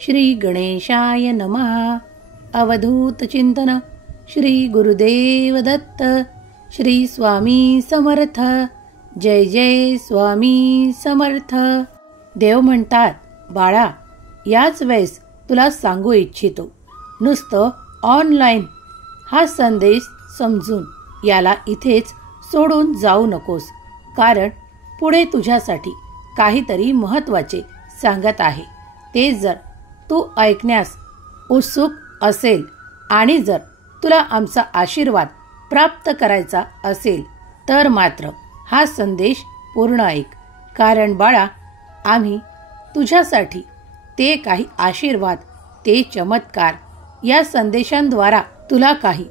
श्री गणेशाय नमः. अवधूत चिंतन. श्री गुरुदेव दत्त. श्री स्वामी समर्थ. जय जय स्वामी समर्थ. देव म्हणतात, बाळा, याच वेळेस तुला सांगू इच्छितो, नुसतं ऑनलाईन हा संदेश समजून याला इथेच सोडून जाऊ नकोस, कारण पुढे तुझ्यासाठी काहीतरी महत्त्वाचे सांगत आहे. ते जर तू ऐकण्यास उत्सुक असेल आणि जर तुला आमचा आशीर्वाद प्राप्त करायचा असेल तर मात्र हा संदेश पूर्ण ऐक. कारण बाळा, आम्ही तुझ्यासाठी ते काही आशीर्वाद, ते चमत्कार या संदेशांद्वारा तुला काही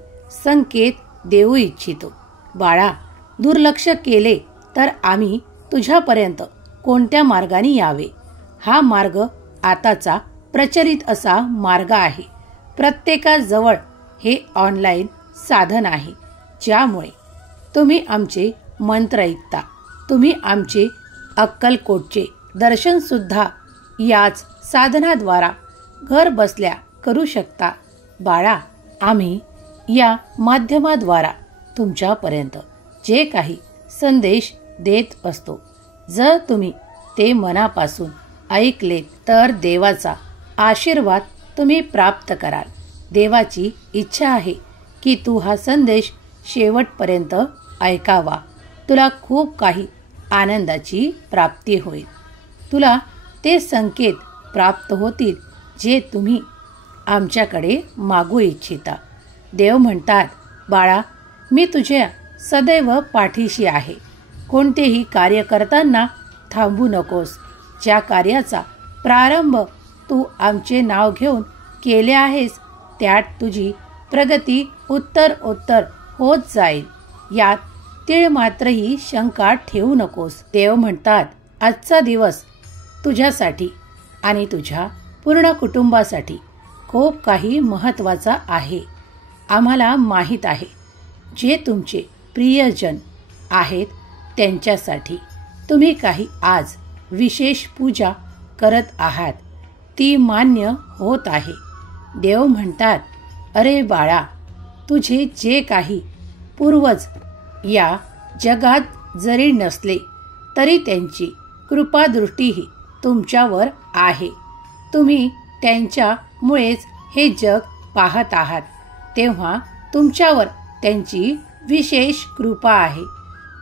संकेत देऊ इच्छितो. बाळा, दुर्लक्ष केले तर आम्ही तुझ्यापर्यंत कोणत्या मार्गाने यावे? हा मार्ग आताचा प्रचलित असा मार्ग आहे. प्रत्येकाजवळ हे ऑनलाईन साधन आहे, ज्यामुळे तुम्ही आमचे मंत्र ऐकता. तुम्ही आमचे अक्कलकोटचे दर्शन सुद्धा याच साधनाद्वारा घर बसल्या करू शकता. बाळा, आम्ही या माध्यमाद्वारा तुमच्यापर्यंत जे काही संदेश देत असतो, जर तुम्ही ते मनापासून ऐकले तर देवाचा आशीर्वाद तुम्ही प्राप्त कराल. देवाची इच्छा आहे की तू हा संदेश शेवटपर्यंत ऐकावा. तुला खूप काही आनंदाची प्राप्ती होईल. तुला ते संकेत प्राप्त होतील जे तुम्ही आमच्याकडे मागू इच्छिता. देव म्हणतात, बाळा, मी तुझ्या सदैव पाठीशी आहे. कोणतेही कार्य करताना थांबू नकोस. ज्या कार्याचा प्रारंभ तू आमचे नाव घेऊन केले आहेस, त्यात तुझी प्रगती उत्तर होत जाईल. यात तीळ मात्रही शंका ठेवू नकोस. देव म्हणतात, आजचा दिवस तुझ्यासाठी आणि तुझ्या पूर्ण कुटुंबासाठी खूप काही महत्त्वाचा आहे. आम्हाला माहीत आहे, जे तुमचे प्रियजन आहेत त्यांच्यासाठी तुम्ही काही आज विशेष पूजा करत आहात. ती मान्य होत आहे. देव म्हणतात, अरे बाळा, तुझे जे काही पूर्वज या जगात जरी नसले तरी त्यांची कृपादृष्टीही तुमच्यावर आहे. तुम्ही त्यांच्यामुळेच हे जग पाहत आहात, तेव्हा तुमच्यावर त्यांची विशेष कृपा आहे.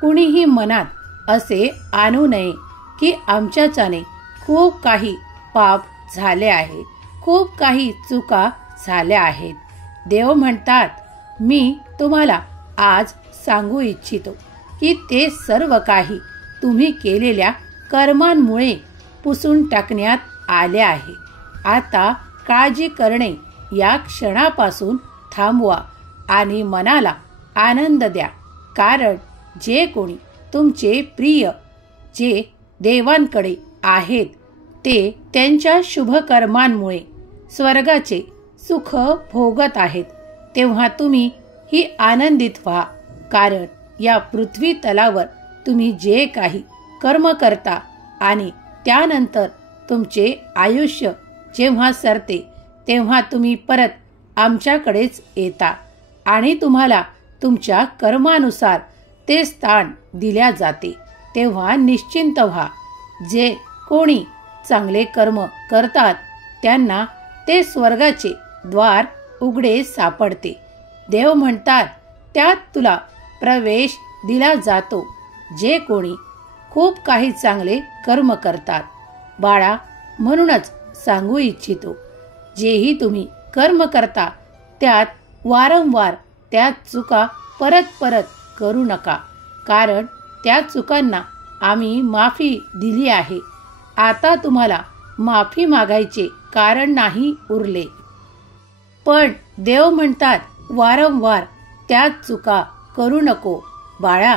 कुणीही मनात असे आणू नये की आमच्याच्याने खूप काही पाप झाले आहे, खूप काही चुका झाल्या आहेत. देव म्हणतात, मी तुम्हाला आज सांगू इच्छितो की ते सर्व काही तुम्ही केलेल्या कर्मांमुळे पुसून टाकण्यात आले आहे. आता काळजी करणे या क्षणापासून थांबवा आणि मनाला आनंद द्या. कारण जे कोणी तुमचे प्रिय जे देवांकडे आहेत ते त्यांच्या शुभकर्मांमुळे स्वर्गाचे सुख भोगत आहेत, तेव्हा तुम्ही ही आनंदित व्हा. कारण या पृथ्वी तलावर तुम्ही जे काही कर्म करता आणि त्यानंतर तुमचे आयुष्य जेव्हा सरते तेव्हा तुम्ही परत आमच्याकडेच येता आणि तुम्हाला तुमच्या कर्मानुसार ते स्थान दिल्या जाते. तेव्हा निश्चिंत व्हा. जे कोणी चांगले कर्म करतात त्यांना ते स्वर्गाचे द्वार उघडे सापडते. देव म्हणतात, त्यात तुला प्रवेश दिला जातो जे कोणी खूप काही चांगले कर्म करतात. बाळा, म्हणूनच सांगू इच्छितो, जेही तुम्ही कर्म करता त्यात वारंवार त्या चुका परत करू नका. कारण त्या चुकांना आम्ही माफी दिली आहे. आता तुम्हाला माफी मागायचे कारण नाही उरले. पण देव म्हणतात, वारंवार त्या चुका करू नको. बाळा,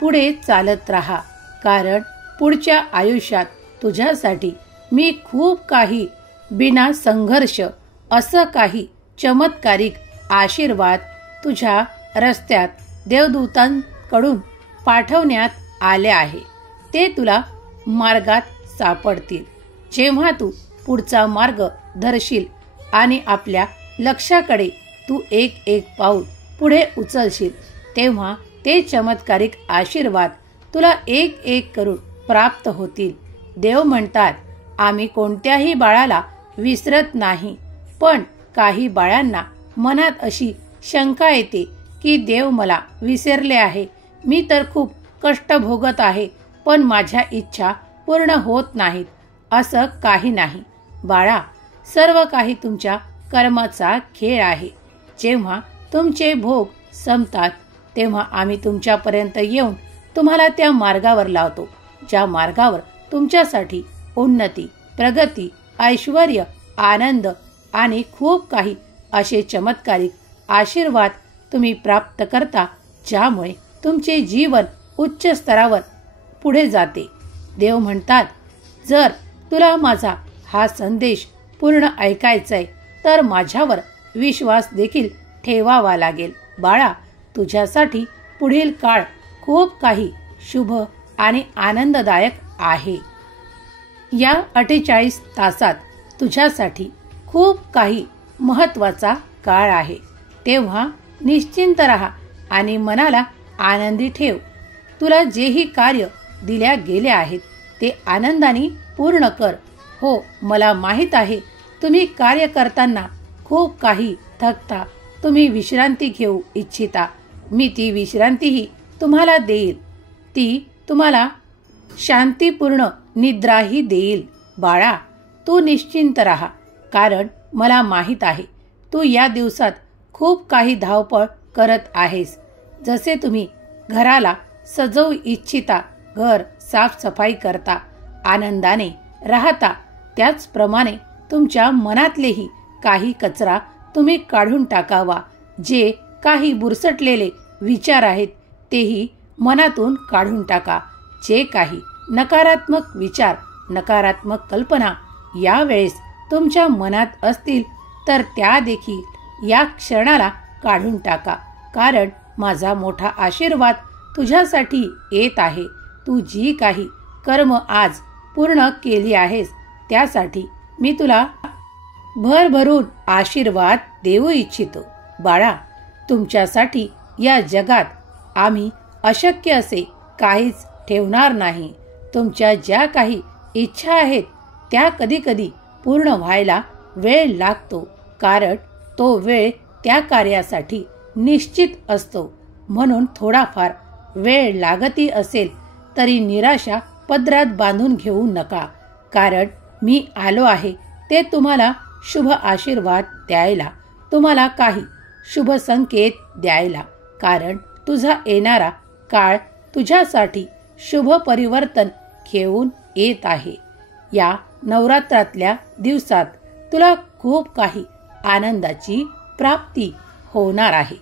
पुढे चालत राहा. कारण पुढच्या आयुष्यात तुझ्यासाठी मी खूप काही बिना संघर्ष असं काही चमत्कारिक आशीर्वाद तुझ्या रस्त्यात देवदूतांकडून पाठवण्यात आले आहे. ते तुला मार्गात सापडतील. जेव्हा तू पुढचा मार्ग धरशील आणि आपल्या लक्ष्याकडे तू एक एक पाऊल पुढे उचलशील, तेव्हा ते चमत्कारिक आशीर्वाद तुला एक एक करून प्राप्त होतील. देव म्हणतात, आम्ही कोणत्याही बाळाला विसरत नाही. पण काही बाळांना मनात अशी शंका येते की देव मला विसरले आहे, मी तर खूप कष्ट भोगत आहे, पण माझ्या इच्छा पूर्ण होत नाहीत. असं काही नाही बाळा, सर्व काही तुमच्या कर्माचा खेळ आहे. जेव्हा तुमचे भोग संपतात तेव्हा आम्ही तुमच्यापर्यंत येऊन तुम्हाला त्या मार्गावर लावतो, ज्या मार्गावर तुमच्यासाठी उन्नती, प्रगती, ऐश्वर्य, आनंद आणि खूप काही असे चमत्कारिक आशीर्वाद तुम्ही प्राप्त करता, ज्यामुळे तुमचे जीवन उच्च स्तरावर पुढे जाते. देव म्हणतात, जर तुला माझा हा संदेश पूर्ण ऐकायचाय तर माझ्यावर विश्वास देखील ठेवावा लागेल. बाळा, तुझ्यासाठी पुढील काळ खूप काही शुभ आणि आनंददायक आहे. या 48 तासात तुझ्यासाठी खूप काही महत्वाचा काळ आहे. तेव्हा निश्चिंत राहा आणि मनाला आनंदी ठेव. तुला जेही कार्य दिल्या गेले आहेत ते आनंदाने पूर्ण कर. हो, मला माहीत आहे तुम्ही कार्य करताना खूप काही थकता, तुम्ही विश्रांती घेऊ इच्छिता. मी ती विश्रांतीही तुम्हाला देईल. ती तुम्हाला शांतीपूर्ण निद्राही देईल. बाळा, तू निश्चिंत राहा, कारण मला माहीत आहे तू या दिवसात खूप काही धावपळ करत आहेस. जसे तुम्ही घराला सजवू इच्छिता, घर साफसफाई करता, आनंदाने राहता, त्याचप्रमाणे तुमच्या मनातलेही काही कचरा तुम्ही काढून टाकावा. जे काही बुरसटलेले विचार आहेत तेही मनातून काढून टाका. जे काही नकारात्मक विचार, नकारात्मक कल्पना यावेळेस तुमच्या मनात असतील तर त्या देखील या क्षणाला काढून टाका, कारण माझा मोठा आशीर्वाद तुझ्यासाठी येत आहे. तू जी काही कर्म आज पूर्ण केली आहेस त्यासाठी मी तुला भरभरून आशीर्वाद देऊ इच्छितो. बाळा, तुमच्यासाठी या जगात आम्ही अशक्य असे काहीच ठेवणार नाही. तुमच्या ज्या काही इच्छा आहेत त्या कधीकधी पूर्ण व्हायला वेळ लागतो, कारण तो वेळ त्या कार्यासाठी निश्चित असतो. म्हणून थोडाफार वेळ लागती असेल तरी निराशा पदरात बांधून घेऊ नका, कारण मी आलो आहे ते तुम्हाला शुभ आशीर्वाद द्यायला, तुम्हाला काही शुभ संकेत द्यायला. कारण तुझा येणारा काळ तुझ्यासाठी शुभ परिवर्तन घेऊन येत आहे. या नवरात्रातल्या दिवसात तुला खूप काही आनंदाची प्राप्ती होणार आहे.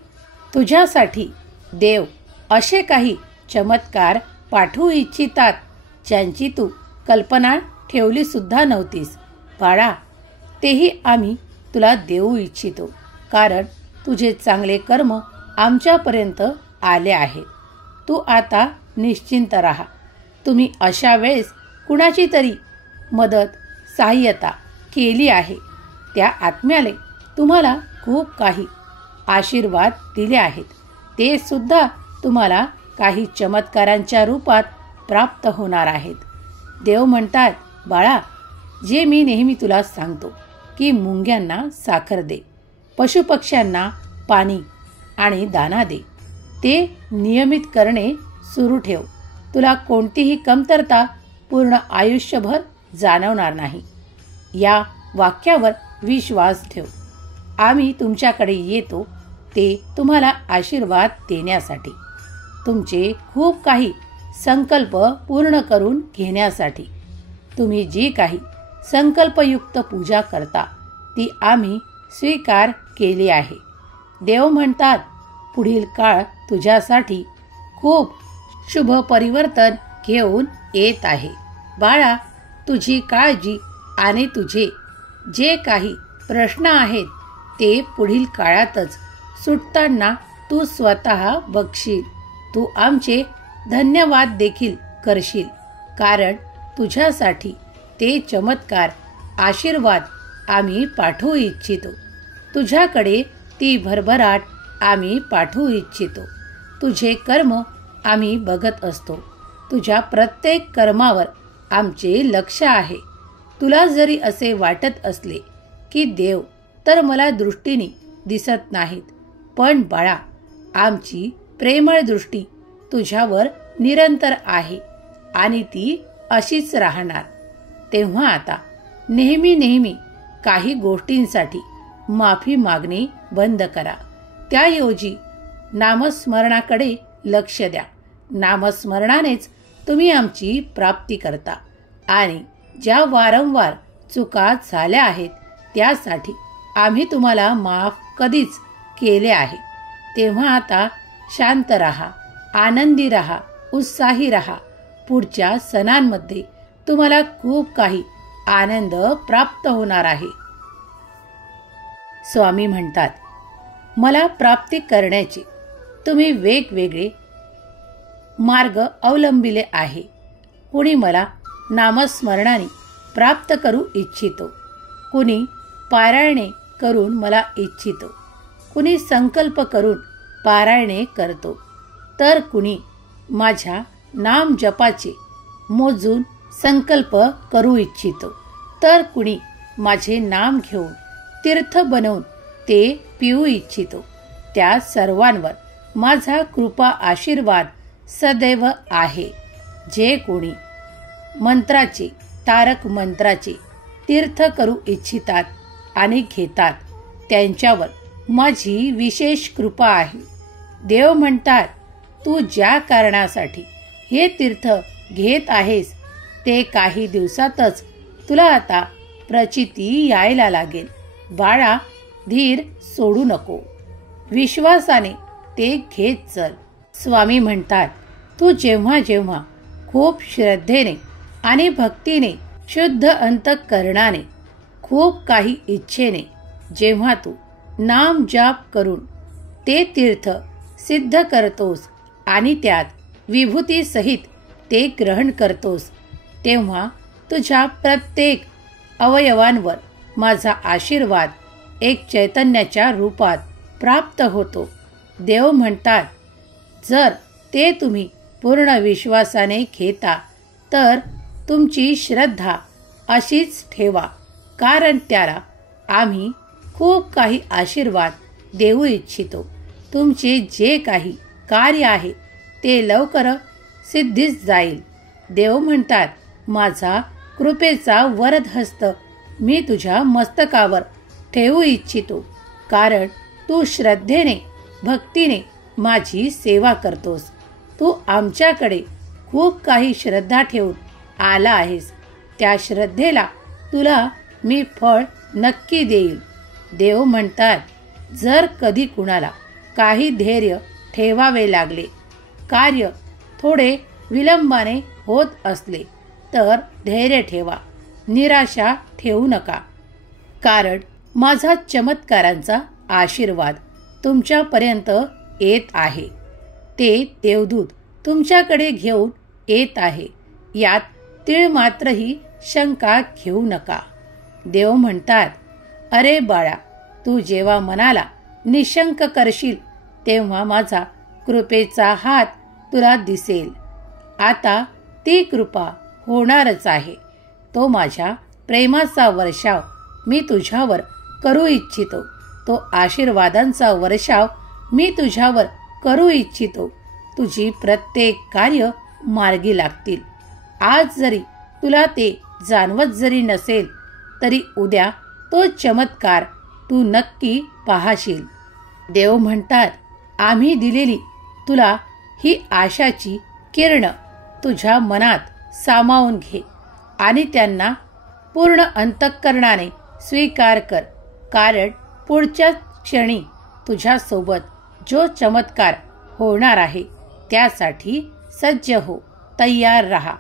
तुझ्यासाठी देव असे काही चमत्कार पाठवू इच्छितात ज्यांची तू कल्पना ठेवली सुद्धा नव्हतीस. बाळा, तेही आम्ही तुला देऊ इच्छितो, कारण तुझे चांगले कर्म आमच्यापर्यंत आले आहेत. तू आता निश्चिंत राहा. तुम्ही अशा वेळेस कुणाची तरी मदत, सहाय्यता केली आहे. त्या आत्म्याने तुम्हाला खूप काही आशीर्वाद दिले आहेत. ते सुद्धा तुम्हाला काही चमत्कारांच्या रूपात प्राप्त होणार आहेत. देव म्हणतात, बाळा, जे मी नेहमी तुला सांगतो की मुंग्यांना साखर दे, पशुपक्ष्यांना पाणी आणि दाना दे, ते नियमित करणे सुरू ठेव. तुला कोणतीही कमतरता पूर्ण आयुष्यभर जाणवणार नाही. या वाक्यावर विश्वास ठेव. आम्ही तुमच्याकडे येतो ते तुम्हाला आशीर्वाद देण्यासाठी, तुमचे खूप काही संकल्प पूर्ण करून घेण्यासाठी. तुम्ही जी काही संकल्पयुक्त पूजा करता ती आम्ही स्वीकार केली आहे. देव म्हणतात, पुढील काळ तुझ्यासाठी खूप शुभ परिवर्तन घेऊन येत आहे. बाळा, तुझी काळजी आणि तुझे जे काही प्रश्न आहेत ते पुढील काळातच सुटताना तू स्वतः बघशील. तू आमचे धन्यवाद देखील करशील, कारण तुझ्यासाठी ते चमत्कार आशीर्वाद आम्ही पाठवू इच्छितो. तुझ्याकडे ती भरभराट आम्ही पाठवू इच्छितो. तुझे कर्म आम्ही बघत असतो. तुझ्या प्रत्येक कर्मावर आमचे लक्ष आहे. तुला जरी असे वाटत असले की देव तर मला दृष्टीने दिसत नाहीत, पण बाळा, आमची प्रेमळ दृष्टी तुझ्यावर निरंतर आहे आणि ती अशीच राहणार. तेव्हा आता नेहमी नेहमी काही गोष्टींसाठी माफी मागणे बंद करा. त्याऐवजी नामस्मरणाकडे लक्ष द्या. नामस्मरणानेच तुम्ही आमची प्राप्ती करता आणि ज्या वारंवार चुका झाल्या आहेत त्यासाठी आम्ही तुम्हाला माफ कधीच केले आहे. तेव्हा आता शांत राहा, आनंदी राहा, उत्साही राहा. पुढच्या सणांमध्ये तुम्हाला खूप काही आनंद प्राप्त होणार आहे. स्वामी म्हणतात, मला प्राप्ती करण्याचे तुम्ही वेगवेगळे मार्ग अवलंबिले आहे. कुणी मला नामस्मरणाने प्राप्त करू इच्छितो, कुणी पारायणे करून मला इच्छितो, कुणी संकल्प करून पारायणे करतो, तर कुणी माझ्या नाम जपाचे मोजून संकल्प करू इच्छितो, तर कुणी माझे नाम घेऊन तीर्थ बनवून ते पिऊ इच्छितो. त्या सर्वांवर माझा कृपा आशीर्वाद सदैव आहे. जे कोणी मंत्राचे, तारक मंत्राचे तीर्थ करू इच्छितात आणि घेतात त्यांच्यावर माझी विशेष कृपा आहे. देव म्हणतात, तू ज्या कारणासाठी हे तीर्थ घेत आहेस ते काही दिवसातच तुला आता प्रचिती यायला लागेल. बाळा, धीर सोडू नको, विश्वासाने ते घेत चल. स्वामी म्हणतात, तू जेव्हा जेव्हा खूप श्रद्धेने आणि भक्तीने, शुद्ध अंतःकरणाने, खूप काही इच्छेने जेव्हा तू नाम जाप करून ते तीर्थ सिद्ध करतोस आणि त्यात विभूती सहित ते ग्रहण करतोस, तेव्हा तुझ्या प्रत्येक अवयवांवर माझा आशीर्वाद एक चैतन्याच्या रूपात प्राप्त होतो. देव म्हणतात, जर ते तुम्ही पूर्ण विश्वासाने घेता तर तुमची श्रद्धा अशीच ठेवा, कारण त्याला आम्ही खूप काही आशीर्वाद देऊ इच्छितो. तुमचे जे काही कार्य आहे ते लवकर सिद्धीस जाईल. देव म्हणतात, माझा कृपेचा वरद हस्त मी तुझ्या मस्तकावर ठेवू इच्छितो, कारण तू श्रद्धेने, भक्तीने माझी सेवा करतोस. तू आमच्याकडे खूप काही श्रद्धा ठेवून आला आहेस. त्या श्रद्धेला तुला मी फळ नक्की देईल. देव म्हणतात, जर कधी कुणाला काही धैर्य ठेवावे लागले, कार्य थोडे विलंबाने होत असले तर धैर्य ठेवा, निराशा ठेवू नका, कारण माझा चमत्कारांचा आशीर्वाद तुमच्यापर्यंत येत आहे. ते देवदूत तुमच्याकडे घेऊन येत आहे, यात तीळ मात्रही शंका घेऊ नका. देव म्हणतात, अरे बाळा, तू जेव्हा मनाला निशंक करशील तेव्हा माझा कृपेचा हात तुला दिसेल. आता ती कृपा होणारच आहे. तो माझ्या प्रेमाचा वर्षाव मी तुझ्यावर करू इच्छितो. तो आशीर्वादांचा वर्षाव मी तुझ्यावर करू इच्छितो. तुझी प्रत्येक कार्य मार्गी लागतील. आज जरी तुला ते जाणवत जरी नसेल तरी उद्या तो चमत्कार तू नक्की पाहशील. देव म्हणतात, आम्ही दिलेली तुला ही आशाची किरण तुझ्या मनात सामावून घे आणि त्यांना पूर्ण अंतःकरणाने स्वीकार कर, कारण पुढच्या क्षणी तुझ्यासोबत जो चमत्कार होणार आहे त्यासाठी सज्ज हो, तयार रहा,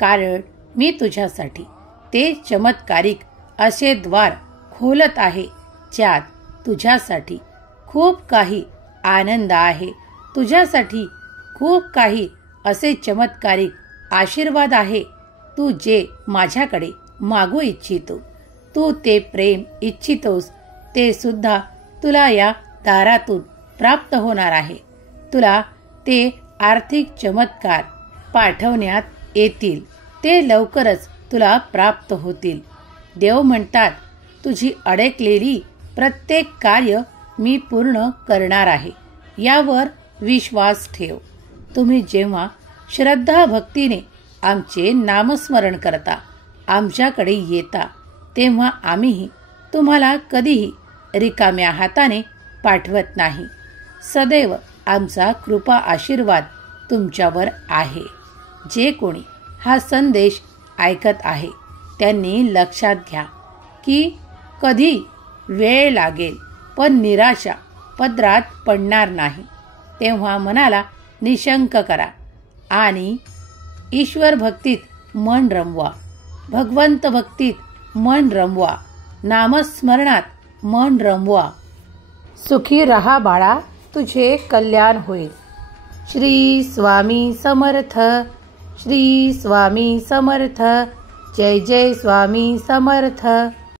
कारण मी तुझ्यासाठी ते चमत्कारिक असे द्वार खोलत आहे ज्यात तुझ्यासाठी खूप काही आनंद आहे. तुझ्यासाठी खूप काही असे चमत्कारिक आशीर्वाद आहे. तू जे माझ्याकडे मागू इच्छितो तू ते प्रेम इच्छितोस ते सुद्धा तुला या दारातून प्राप्त होणार आहे. तुला ते आर्थिक चमत्कार पाठवण्यात येतील. ते लवकरच तुला प्राप्त होतील. देव म्हणतात, तुझी अडकलेली प्रत्येक कार्य मी पूर्ण करणार आहे. यावर विश्वास ठेव. तुम्ही जेव्हा श्रद्धा भक्तीने आमचे नामस्मरण करता, आमच्याकडे येता, तेव्हा आम्हीही तुम्हाला कधीही रिकाम्या हाताने पाठवत नाही. सदैव आमचा कृपा आशीर्वाद तुमच्यावर आहे. जे कोणी हा संदेश ऐकत आहे त्यांनी लक्षात घ्या की कधी वेळ लागेल पण निराशा पदरात पडणार नाही. तेव्हा मनाला निशंक करा आणि ईश्वर भक्तीत मन रमवा, भगवंत भक्तीत मन रमवा, नामस्मरणात मन रमवा. सुखी रहा बाळा, तुझे कल्याण होईल. श्री स्वामी समर्थ. श्री स्वामी समर्थ. जय जय स्वामी समर्थ.